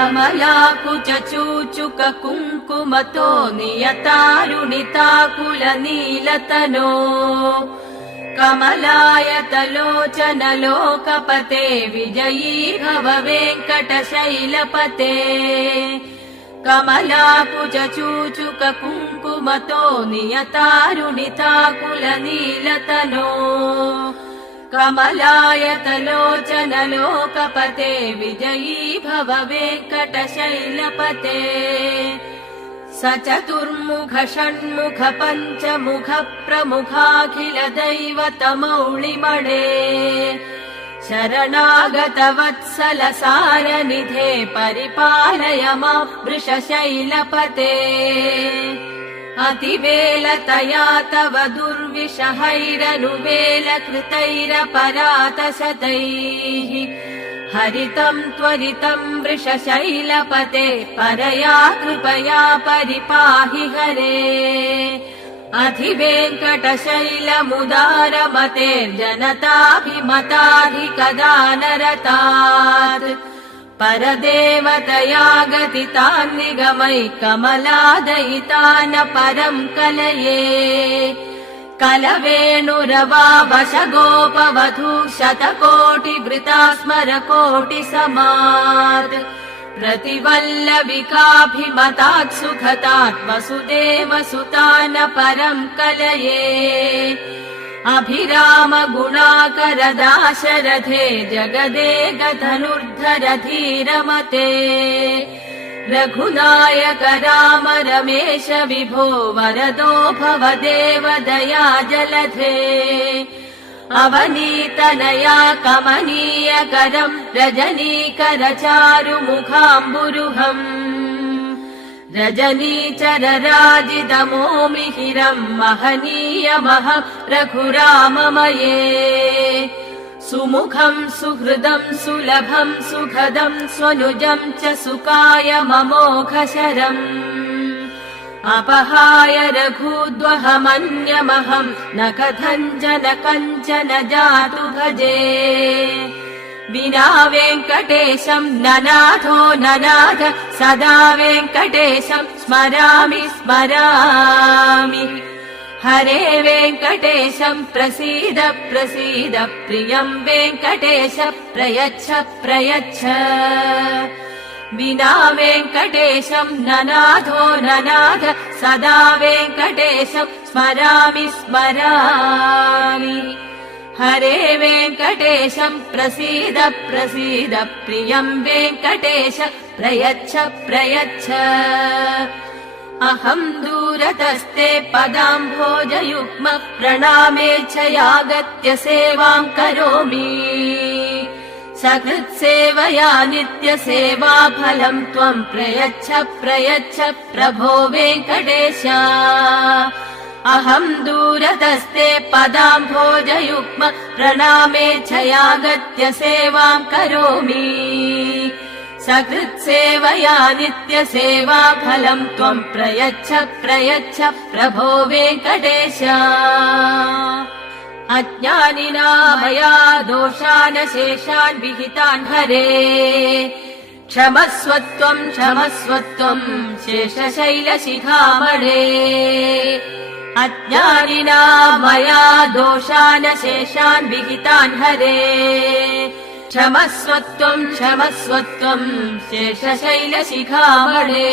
कमलाकुचूचुक कुङ्कुमतो नियतारुणिताकुलनीलतनो कमलायतलोचन लोकपते विजयी भव वेङ्कटशैलपते कमलाकुचूचुक कुङ्कुमतो नियतारुणिताकुलनीलतनो कमलायतलोचन लोकपते विजयी भव वेङ्कटशैलपते स चतुर्मुख षण्मुख पञ्चमुख प्रमुखाखिल दैवतमौळिमणे शरणागत वत्सल सारनिधे परिपालय मां वृषशैलपते अतिवेलतया तव दुर्विषहैरनुवेलकृतैरपरातशतैः हरितं त्वरितं वृषशैलपते परया कृपया परिपाहि हरे अधिवेङ्कटशैलमुदारमतेर्जनताभिमताधिकदानरतात् परदेवतया गतितान् निगमै कमलादयितान परं कलये कलवेणुरवावशगोपवधू शतकोटिवृता स्मरकोटिसमात् प्रतिवल्लविकाभिमतात् सुखतात् वसुदेवसुतान परं कलये अभिराम गुणाकर दाशरथे जगदेकधनुर्धर धीरमते रघुनायक राम रमेश विभो वरदो भव देव दया जलधे अवनीतनया कमनीयकरं रजनीकर चारुमुखाम्बुरुहम् रजनीचरराजितमोमिहिरं महनीयमहं रघुराममये सुमुखं सुहृदं सुलभं सुखदं स्वनुजं च सुकायममोघशरम् अपहाय रघूद्वहमन्यमहं न कथञ्चन कञ्चन जातु भजे विना वेङ्कटेशं ननाथो ननाथ सदा वेङ्कटेशं स्मरामि स्मरामि हरे वेङ्कटेशं प्रसीद प्रसीद प्रियं वेङ्कटेश प्रयच्छ प्रयच्छ विना वेङ्कटेशं ननाथो ननाथ सदा वेङ्कटेशं स्मरामि स्मरामि हरे वेङ्कटेशं प्रसीद प्रसीद प्रियं वेङ्कटेश प्रयच्छ प्रयच्छ अहं दूरतस्ते पदाम्भोजयुग्म प्रणामेच्छयागत्य सेवां करोमि सकृत्सेवया नित्यसेवा फलं त्वं प्रयच्छ प्रयच्छ प्रभो वेङ्कटेश अहं दूरतस्ते पदाम्भोजयुग्म प्रणामेच्छयागत्य सेवां करोमि सकृत्सेवया नित्यसेवा फलं त्वं प्रयच्छ प्रयच्छ प्रभो वेङ्कटेश अज्ञानिना मया दोषान् शेषान् विहितान् हरे क्षमस्वत्वं क्षमस्वत्वं शेषशैलशिखामणे अज्ञानिना मया दोषान् शेषान् विहितान् हरे क्षमस्वत्वं क्षमस्वत्वं शेषशैलशिखामणे